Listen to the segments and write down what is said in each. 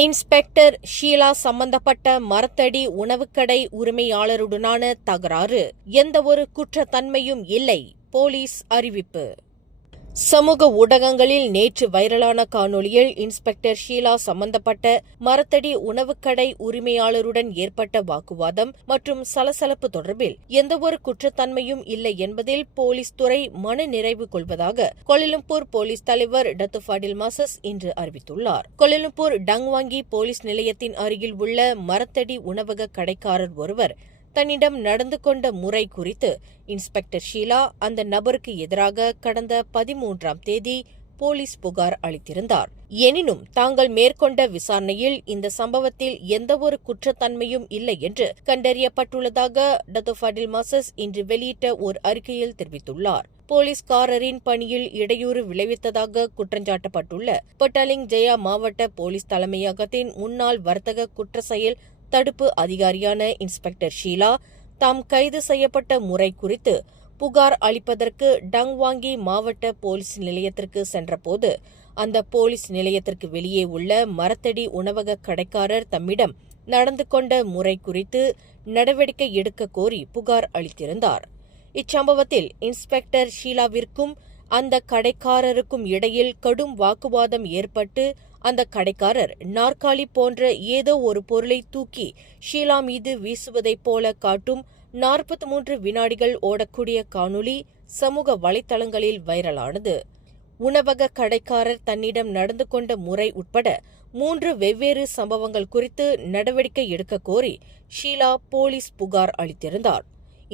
Inspector Sheila சம்பந்தப்பட்ட மரத்தடி உணவுக்கடை உரிமையாளருடனான தகராறு எந்தவொரு குற்றத்தன்மையும் இல்லை, போலீஸ் அறிவிப்பு. சமூக ஊடகங்களில் நேற்று வைரலான காணொலியில் இன்ஸ்பெக்டர் ஷீலா சம்பந்தப்பட்ட மரத்தடி உணவுக்கடை உரிமையாளருடன் ஏற்பட்ட வாக்குவாதம் மற்றும் சலசலப்பு தொடர்பில் எந்தவொரு குற்றத்தன்மையும் இல்லை என்பதில் போலீஸ் துறை மனநிறைவு கொள்வதாக கோலாலம்பூர் போலீஸ் தலைவர் டத்து ஃபடில் மாசஸ் இன்று அறிவித்துள்ளார். கோலாலம்பூர் டங்வாங்கி போலீஸ் நிலையத்தின் அருகில் உள்ள மரத்தடி உணவக கடைக்காரர் ஒருவர் தன்னிடம் நடந்து கொண்ட முறை குறித்து இன்ஸ்பெக்டர் ஷீலா அந்த நபருக்கு எதிராக கடந்த 13ஆம் தேதி போலீஸ் புகார் அளித்திருந்தார். எனினும் தாங்கள் மேற்கொண்ட விசாரணையில் இந்த சம்பவத்தில் எந்தவொரு குற்றத்தன்மையும் இல்லை என்று கண்டறியப்பட்டுள்ளதாக டத்து ஃபடில் மாசஸ் இன்று வெளியிட்ட ஒரு அறிக்கையில் தெரிவித்துள்ளார். போலீஸ்காரரின் பணியில் இடையூறு விளைவித்ததாக குற்றஞ்சாட்டப்பட்டுள்ள பட்டாலிங் ஜெயா மாவட்ட போலீஸ் தலைமையகத்தின் முன்னாள் வர்த்தக குற்ற செயல் தடுப்பு அதிகாரியான இன்ஸ்பெக்டர் ஷீலா தாம் கைது செய்யப்பட்ட முறை குறித்து புகார் அளிப்பதற்கு டங்வாங்கி மாவட்ட போலீஸ் நிலையத்திற்கு சென்றபோது அந்த போலீஸ் நிலையத்திற்கு வெளியே உள்ள மரத்தடி உணவக கடைக்காரர் தம்மிடம் நடந்து கொண்ட முறை குறித்து நடவடிக்கை எடுக்க கோரி புகார் அளித்திருந்தார். இச்சம்பவத்தில் இன்ஸ்பெக்டர் ஷீலாவிற்கும் அந்த கடைக்காரருக்கும் இடையில் கடும் வாக்குவாதம் ஏற்பட்டு அந்த கடைக்காரர் நாற்காலி போன்ற ஏதோ ஒரு பொருளை தூக்கி ஷீலா மீது வீசுவதைப் போல காட்டும் 43 வினாடிகள் ஓடக்கூடிய காணொலி சமூக வலைதளங்களில் வைரலானது. உணவக கடைக்காரர் தன்னிடம் நடந்து கொண்ட முறை உட்பட 3 வெவ்வேறு சம்பவங்கள் குறித்து நடவடிக்கை எடுக்க கோரி ஷீலா போலீஸ் புகார் அளித்திருந்தார்.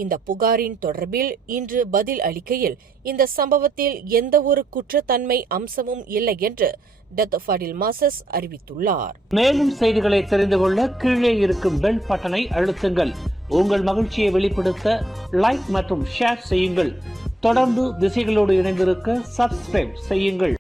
இந்த புகாரின் தொடர்பில் இன்று பதில் அளிக்கையில் இந்த சம்பவத்தில் எந்தவொரு குற்றத்தன்மை அம்சமும் இல்லை என்று டத்து ஃபடில் மாசஸ் அறிவித்துள்ளார். மேலும் செய்திகளை தெரிந்து கொள்ள கீழே இருக்கும் பெல் பட்டனை அழுத்துங்கள். உங்கள் மகிழ்ச்சியை வெளிப்படுத்த லைக் மற்றும் ஷேர் செய்யுங்கள். தொடர்ந்து திசைகளோடு இணைந்திருக்க சப்ஸ்கிரைப் செய்யுங்கள்.